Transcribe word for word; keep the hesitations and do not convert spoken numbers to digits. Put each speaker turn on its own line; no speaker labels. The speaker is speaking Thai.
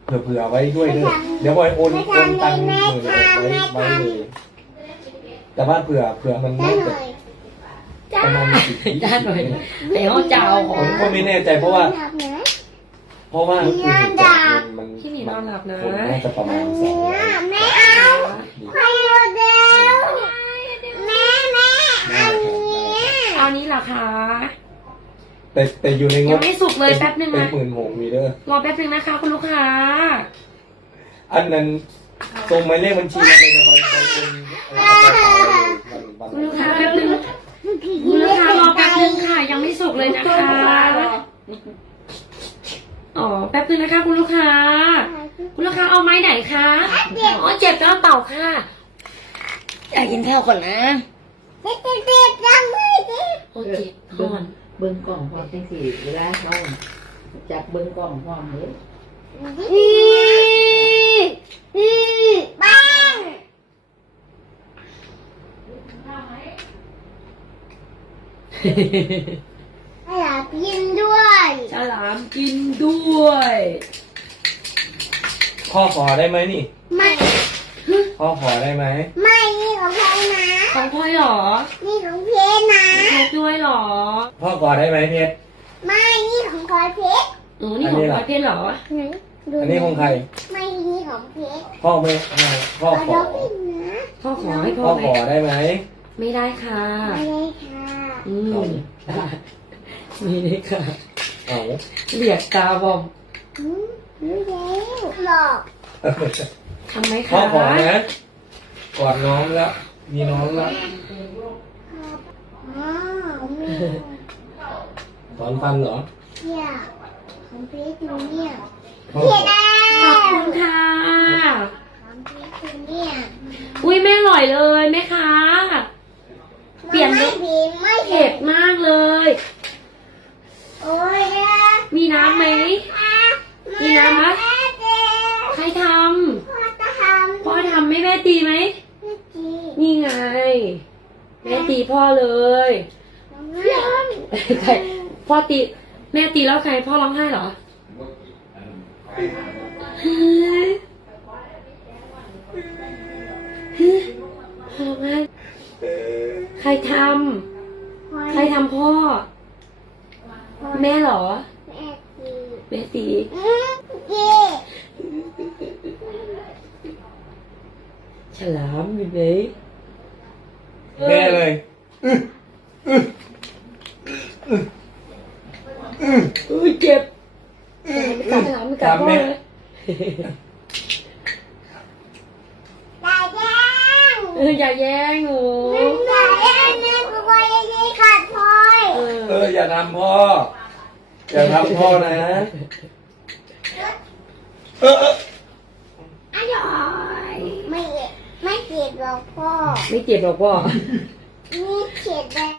เผื่อๆไว้ด้วยเด้อเดี๋ยวบอยโอนโอนตังค์หมื่นไว้ไว้เลยแต่ว่าเผื่อเผื่อมันไม่จะประมาณสิบวิ
จ้าหน่อยแต่เขาจะเอาข
ผ
อง
มก็ไม่แน่ใจเพราะว่า เพราะว่าคือเหตุการณ์มัน
พี่หมีนอนหลับนะ
คนน่าจะประมาณสองร้อย
แม่เอาใครเอาเดียวแม่แม่อันนี้
เอานี้เหรอคะ
แต่แต่อยู่ในง
ยั
บ
งไม่สุกเลยแป๊บนึง
เป็น
นะ
หมื่นหกมีเด้อ
รอแป๊บนึงนะคะคุณลูกค้า
อันนั้นตรงหมายเลขบัญชีอะไรนะบอยบอยเป็นวัน
คุณลูกค้าแป๊บนึงคุณลูกค้ารอแป๊บนึงค่ะ ยังไม่สุกเลยนะคะอ๋อแป๊บนึงนะคะคุณลูกค้า คุณลูกค้าเอาไม้ไหนคะอ๋อเจ็บแล้วเต่าค่ะอยากกินข้าวก่อนนะ
เด็ดเด็ดเด็ดจังเลยเด็ด
โอ้เจ็บก่อน
เบิ้งกล่องพร้อมจังสี่เวลาเขาจับเบิ้งกล่องพร้อมเลย
อืออือปังให้หลากินด้วย
ฉลามกินด้วย
พ่อขอได้ไหมนี่
ไม่
พ่อขอได้ไหม
ไม่นี่ของใครนะ
ของพ่อยเหรอ
นี่ของเพชรนะ
เพชรด้วยเหรอ
พ่อขอได้ไหมเพชร
ไม่นี่ของพลอยเพชร
อือนี่ของพ่อยเพชรเหรอ
ไหนดู
อันนี้ของใคร
ไม่นี่ของเพชร
พ่อไม่ให้พ่อ
เอา
ข
ด
อ
อกพินนะ
พ่อขอให้พ่
พ่
อ
อ
ไหม
ขอได้ไหม
ไม่ได้ค่ะ
ไม่ได้ค่ะ
อืมไม่ได้ค่ะ
เอา
เรียกตาบอม
อืมรู้แล้วหลอก
ทำไหม
พ่อ
คะ
ขอนะกอดน้องแล้ว มีน้องแล้ว
อ๋อมี
ถอนฟันเหรอ
เนี่ยของเพชรอยู่เนี่ย
พ่อ
เพ
ข
ช
อ
รอ่ะ
ขอบคุณค่ะ
ของเพชรอยู่เนี่ย
อุ้ยแม่อร่อยเลยแม่ค้า เปลี่ยน
ไม่ผิดไม่
เผ็ดมากเลย
โอ้ยนะ
มีน้ำไหม มีน้ำไหม
แม่เจ็บ
ใครท
พ่อจะท
ำ
ำ
พ่อทำไม่แม่ตีไหม
ไม่จี
นี่ไง แม่ตีพ่อเลย
พี่อ้น
ใครพ่อตีแม่ตีแล้วใครพ่อร้องไห้เหรอเฮ้ยเฮ้ยพ่อร้องไห้ใครทำใครทำพ่อ แม่เหรอ
แม่จี
แม่ตี
อืมจี
ฉลามอยู่ไหน
แม่เลย
อุ้ยเจ็บไม่กัดฉลามไม่กัดพ่อเลย
ตายแย่ง
เอออย่าแย่งหนู
ตายแย่งแม่กูก็ยังดีขาดพลอย
เอ
เอ
อ
ออย่าทำพ่อ อย่าทำพ่อนะเออเออ
อร่อยไม่ไม่เจ็บหรอกพ่อ
ไม่เจ็บหรอกพ่อ
นี่เจ็บเลย